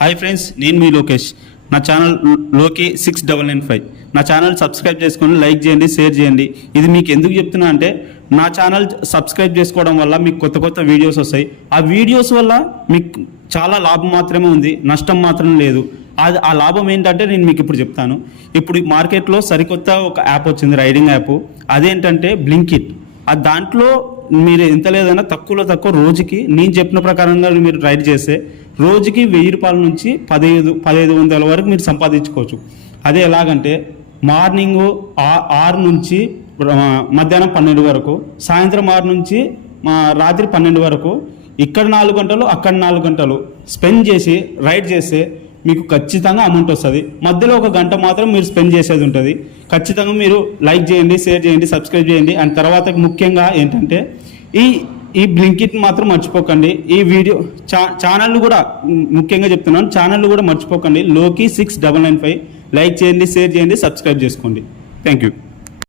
Hi friends నేను మీ లోకేష్. నా ఛానల్లోకి సిక్స్ డబల్ నైన్ ఫైవ్ నా ఛానల్ సబ్స్క్రైబ్ చేసుకొని లైక్ చేయండి షేర్ చేయండి. ఇది మీకు ఎందుకు చెప్తున్నా అంటే నా ఛానల్ సబ్స్క్రైబ్ చేసుకోవడం వల్ల మీకు కొత్త కొత్త వీడియోస్ వస్తాయి. ఆ వీడియోస్ వల్ల మీకు చాలా లాభం మాత్రమే ఉంది నష్టం మాత్రం లేదు. అది ఆ లాభం ఏంటంటే నేను మీకు ఇప్పుడు చెప్తాను. ఇప్పుడు మార్కెట్లో సరికొత్త ఒక యాప్ వచ్చింది రైడింగ్ యాప్ అదేంటంటే బ్లింకిట్ ఆ దాంట్లో మీరు ఎంత లేదన్నా తక్కువలో తక్కువ రోజుకి నేను చెప్పిన ప్రకారంగా మీరు రైడ్ చేస్తే రోజుకి వెయ్యి రూపాయల నుంచి పదిహేదు పదహైదు వందల వరకు మీరు సంపాదించుకోవచ్చు. అదే ఎలాగంటే మార్నింగ్ ఆ- ఆరు నుంచి మధ్యాహ్నం పన్నెండు వరకు సాయంత్రం ఆరు నుంచి రాత్రి పన్నెండు వరకు ఇక్కడ నాలుగు గంటలు అక్కడ నాలుగు గంటలు స్పెండ్ చేసి రైడ్ చేస్తే మీకు ఖచ్చితంగా అమౌంట్ వస్తుంది. మధ్యలో ఒక గంట మాత్రం మీరు స్పెండ్ చేసేది ఉంటుంది. ఖచ్చితంగా మీరు లైక్ చేయండి షేర్ చేయండి సబ్స్క్రైబ్ చేయండి. అండ్ తర్వాత ముఖ్యంగా ఏంటంటే ఈ ఈ బ్లింకిట్ మాత్రం మర్చిపోకండి. ఈ వీడియో చా ఛానల్ కూడా ముఖ్యంగా చెప్తున్నాను. ఛానళ్ళు కూడా మర్చిపోకండి. లోకి six double nine five like చేయండి షేర్ చేయండి సబ్స్క్రైబ్ చేసుకోండి. Thank you